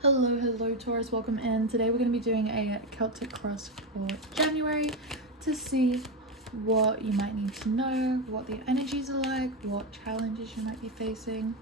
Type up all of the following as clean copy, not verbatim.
Hello Taurus, welcome in. Today we're going to be doing a Celtic cross for January to see what you might need to know, what the energies are like, what challenges you might be facing.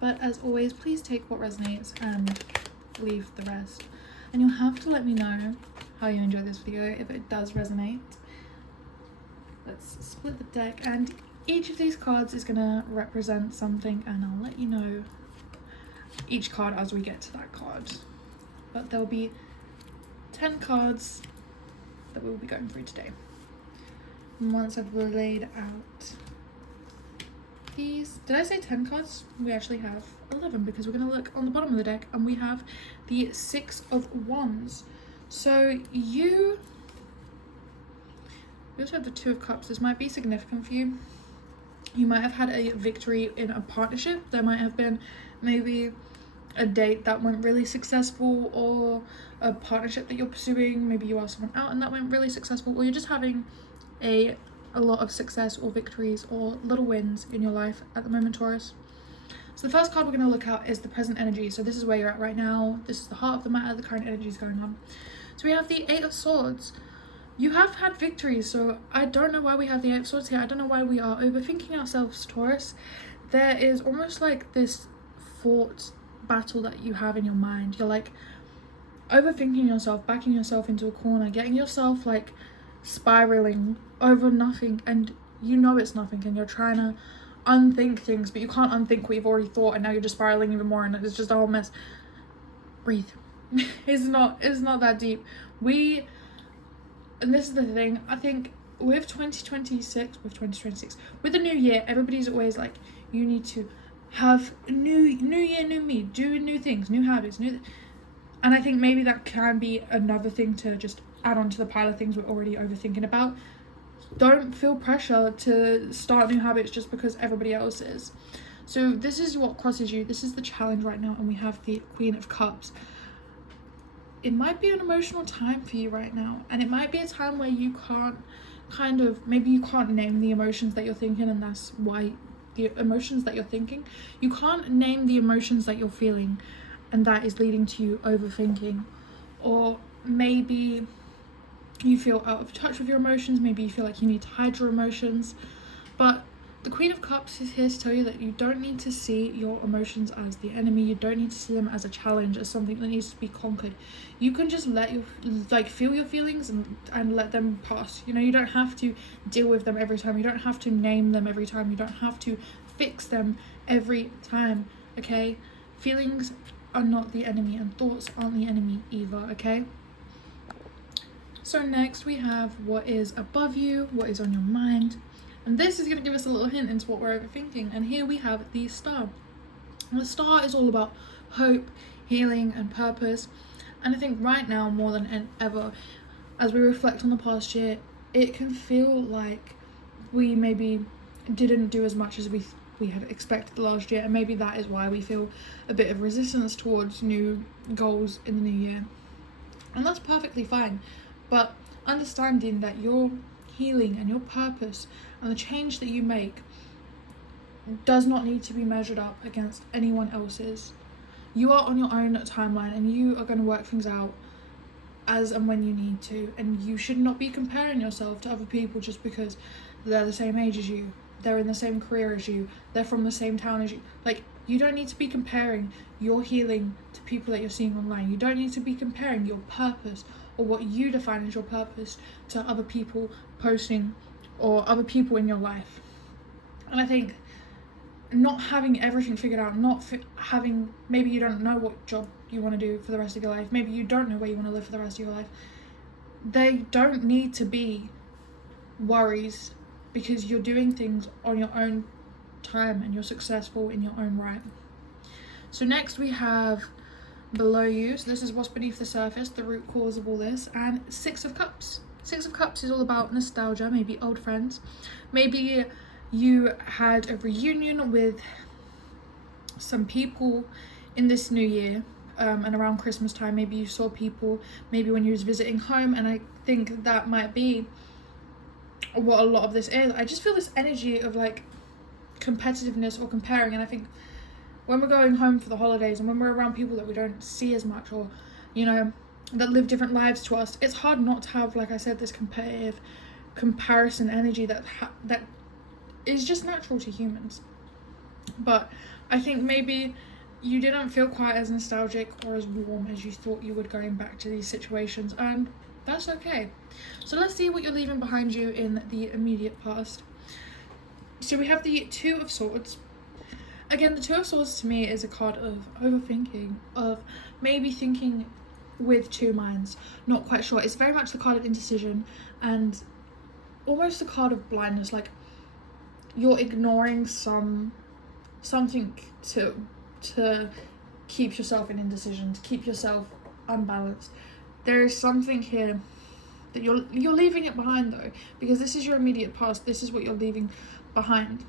But as always, please take what resonates and leave the rest. And you'll have to let me know how you enjoy this video if it does resonate. Let's split the deck, and each of these cards is going to represent something, and I'll let you know each card as we get to that card. But there'll be 10 cards that we'll be going through today. And once I've laid out these, did I say 10 cards? We actually have 11 because we're going to look on the bottom of the deck and we have the 6 of Wands. So you also have the 2 of Cups. This might be significant for you. You might have had a victory in a partnership. There might have been maybe a date that went really successful, or a partnership that you're pursuing. Maybe you asked someone out and that went really successful, or you're just having a lot of success or victories or little wins in your life at the moment, Taurus. So the first card we're going to look at is the present energy. So this is where you're at right now. This is the heart of the matter, the current energy is going on. So we have the 8 of Swords. You have had victories, so I don't know why we have the 8 of Swords here. I don't know why we are overthinking ourselves, Taurus. There is almost like this fought battle that you have in your mind. You're like overthinking yourself, backing yourself into a corner, getting yourself like spiraling over nothing, and you know it's nothing, and you're trying to unthink things, but you can't unthink what you've already thought, and now you're just spiraling even more, and it's just a whole mess. Breathe. It's not that deep. And this is the thing, I think with 2026, with the new year, everybody's always like, you need to have new year, new me, do new things, new habits, and I think maybe that can be another thing to just add on to the pile of things we're already overthinking about. Don't feel pressure to start new habits just because everybody else is. So this is what crosses you. This is the challenge right now, and we have the Queen of Cups. It might be an emotional time for you right now, and it might be a time where you can't maybe you can't name the emotions that you're thinking, and that's why the emotions that you're thinking, you can't name the emotions that you're feeling, and that is leading to you overthinking. Or maybe you feel out of touch with your emotions, maybe you feel like you need to hide your emotions. But the Queen of Cups is here to tell you that you don't need to see your emotions as the enemy. You don't need to see them as a challenge, as something that needs to be conquered. You can just let you feel your feelings and let them pass. You know, you don't have to deal with them every time. You don't have to name them every time. You don't have to fix them every time, okay? Feelings are not the enemy, and thoughts aren't the enemy either, okay? So next we have what is above you, what is on your mind. And this is going to give us a little hint into what we're overthinking. And here we have the Star. And the Star is all about hope, healing, and purpose. And I think right now, more than ever, as we reflect on the past year, it can feel like we maybe didn't do as much as we had expected last year. And maybe that is why we feel a bit of resistance towards new goals in the new year. And that's perfectly fine. But understanding that your healing and your purpose and the change that you make does not need to be measured up against anyone else's. You are on your own timeline, and you are going to work things out as and when you need to, and you should not be comparing yourself to other people just because they're the same age as you, they're in the same career as you, they're from the same town as you. Like, you don't need to be comparing your healing to people that you're seeing online. You don't need to be comparing your purpose or what you define as your purpose to other people posting or other people in your life. And I think not having everything figured out, having, maybe you don't know what job you want to do for the rest of your life, maybe you don't know where you want to live for the rest of your life, they don't need to be worries, because you're doing things on your own time and you're successful in your own right. So next we have below you, so this is what's beneath the surface, the root cause of all this, and 6 of Cups. 6 of Cups is all about nostalgia, maybe old friends, maybe you had a reunion with some people in this new year, and around Christmas time, maybe you saw people, maybe when you was visiting home, and I think that might be what a lot of this is. I just feel this energy of like competitiveness or comparing, and I think when we're going home for the holidays and when we're around people that we don't see as much, or, you know, that live different lives to us, it's hard not to have, like I said, this competitive comparison energy that is just natural to humans. But I think maybe you didn't feel quite as nostalgic or as warm as you thought you would going back to these situations, and that's okay. So let's see what you're leaving behind you in the immediate past. So we have the Two of Swords. Again, the Two of Swords to me is a card of overthinking, of maybe thinking with two minds, not quite sure. It's very much the card of indecision and almost a card of blindness, like you're ignoring something to keep yourself in indecision, to keep yourself unbalanced. There is something here that you're leaving it behind though, because this is your immediate past. This is what you're leaving behind.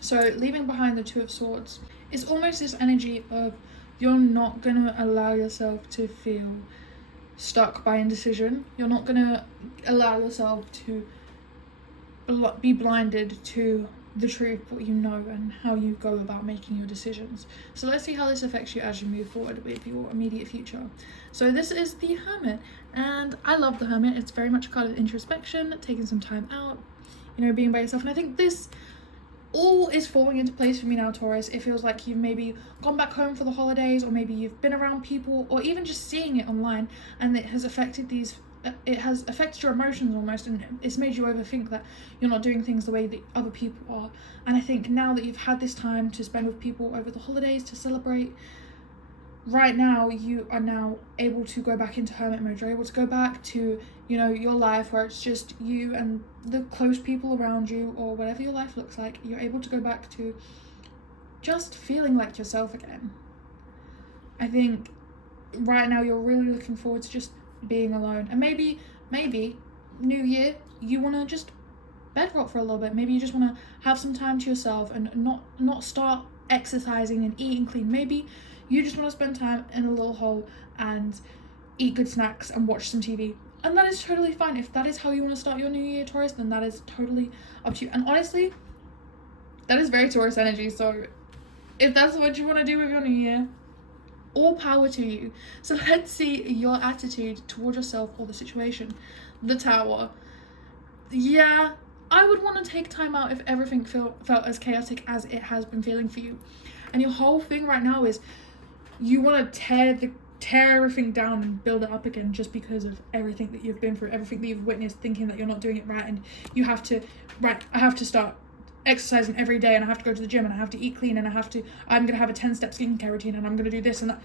So leaving behind the Two of Swords is almost this energy of you're not gonna allow yourself to feel stuck by indecision. You're not gonna allow yourself to be blinded to the truth, what you know, and how you go about making your decisions. So let's see how this affects you as you move forward with your immediate future. So this is the Hermit, and I love the Hermit. It's very much a card of introspection, taking some time out, you know, being by yourself. And I think this all is falling into place for me now, Taurus. It feels like you've maybe gone back home for the holidays, or maybe you've been around people, or even just seeing it online, and it has affected your emotions almost, and it's made you overthink that you're not doing things the way that other people are. And I think now that you've had this time to spend with people over the holidays to celebrate, right now you are now able to go back into hermit mode. You're able to go back to, you know, your life where it's just you and the close people around you, or whatever your life looks like. You're able to go back to just feeling like yourself again. I think right now you're really looking forward to just being alone. And maybe New Year, you want to just bed rock for a little bit. Maybe you just want to have some time to yourself and not start exercising and eating clean. Maybe you just want to spend time in a little hole and eat good snacks and watch some TV. And that is totally fine. If that is how you want to start your new year, Taurus, then that is totally up to you. And honestly, that is very Taurus energy. So if that's what you want to do with your new year, all power to you. So let's see your attitude towards yourself or the situation. The Tower. Yeah, I would want to take time out if everything felt as chaotic as it has been feeling for you. And your whole thing right now is you want to tear everything down and build it up again, just because of everything that you've been through, everything that you've witnessed, thinking that you're not doing it right, and you have to, I have to start exercising every day, and I have to go to the gym, and I have to eat clean, and I'm gonna have a 10-step skincare routine, and I'm gonna do this and that.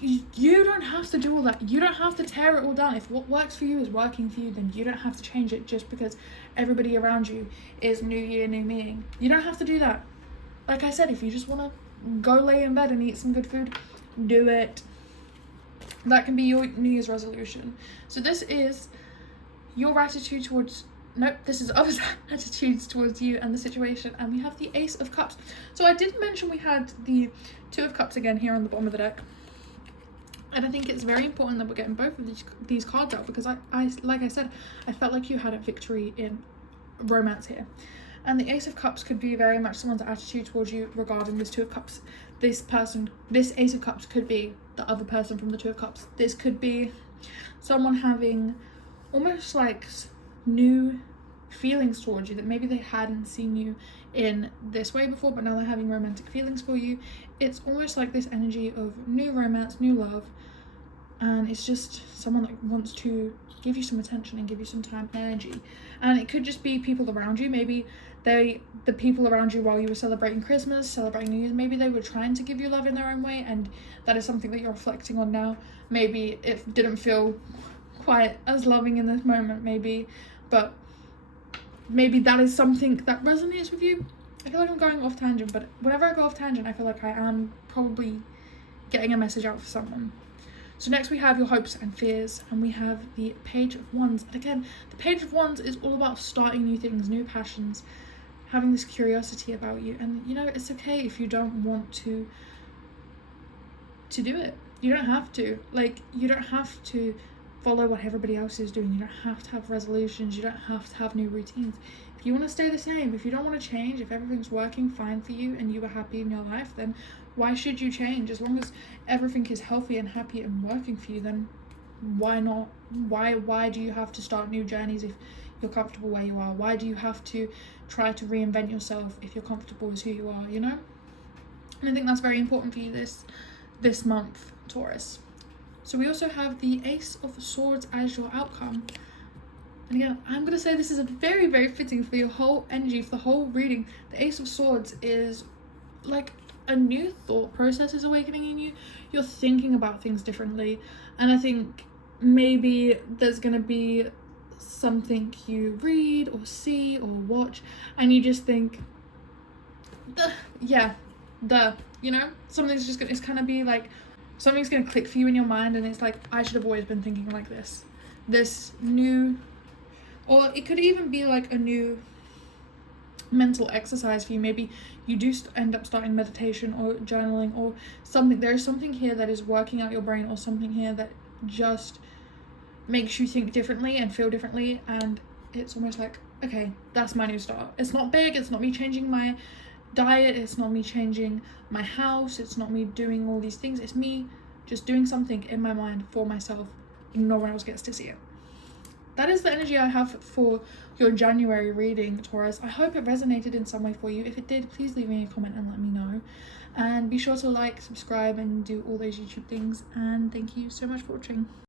You don't have to do all that. You don't have to tear it all down. If what works for you is working for you, then you don't have to change it just because everybody around you is new year, new me. You don't have to do that. Like I said, if you just want to go lay in bed and eat some good food, do it. That can be your New Year's resolution. So this is your attitude towards, nope, this is others' attitudes towards you and the situation. And we have the Ace of Cups. So I did mention we had the Two of Cups again here on the bottom of the deck. And I think it's very important that we're getting both of these cards out, because I like I said, I felt like you had a victory in romance here. And the Ace of Cups could be very much someone's attitude towards you regarding this Two of Cups. This Ace of Cups could be the other person from the Two of Cups. This could be someone having almost like new feelings towards you, that maybe they hadn't seen you in this way before, but now they're having romantic feelings for you. It's almost like this energy of new romance, new love, and it's just someone that wants to give you some attention and give you some time and energy. And it could just be people around you. Maybe the people around you while you were celebrating Christmas, celebrating New Year's, maybe they were trying to give you love in their own way, and that is something that you're reflecting on now. Maybe it didn't feel quite as loving in this moment, but maybe that is something that resonates with you. I feel like I'm going off tangent, but whenever I go off tangent, I feel like I am probably getting a message out for someone. So next we have your hopes and fears, and we have the Page of Wands. And again, the Page of Wands is all about starting new things, new passions, having this curiosity about you. And you know, it's okay if you don't want to do it. You don't have to. Like, you don't have to follow what everybody else is doing. You don't have to have resolutions. You don't have to have new routines. If you want to stay the same, if you don't want to change, if everything's working fine for you and you are happy in your life, then why should you change? As long as everything is healthy and happy and working for you, then why not? Why do you have to start new journeys if you're comfortable where you are? Why do you have to try to reinvent yourself if you're comfortable as who you are, you know? And I think that's very important for you this month, Taurus. So we also have the Ace of Swords as your outcome. And again, I'm going to say this is a very, very fitting for your whole energy, for the whole reading. The Ace of Swords is like a new thought process is awakening in you. You're thinking about things differently. And I think maybe there's going to be something you read or see or watch and you just think, you know, something's just gonna, it's kind of be like, something's gonna click for you in your mind and it's like, I should have always been thinking like this new, or it could even be like a new mental exercise for you. Maybe you do end up starting meditation or journaling or something. There's something here that is working out your brain, or something here that just makes you think differently and feel differently, and it's almost like, okay, that's my new start. It's not big, it's not me changing my diet, it's not me changing my house, it's not me doing all these things, it's me just doing something in my mind for myself. No one else gets to see it. That is the energy I have for your January reading, Taurus. I hope it resonated in some way for you. If it did, please leave me a comment and let me know. And be sure to like, subscribe, and do all those YouTube things. And thank you so much for watching.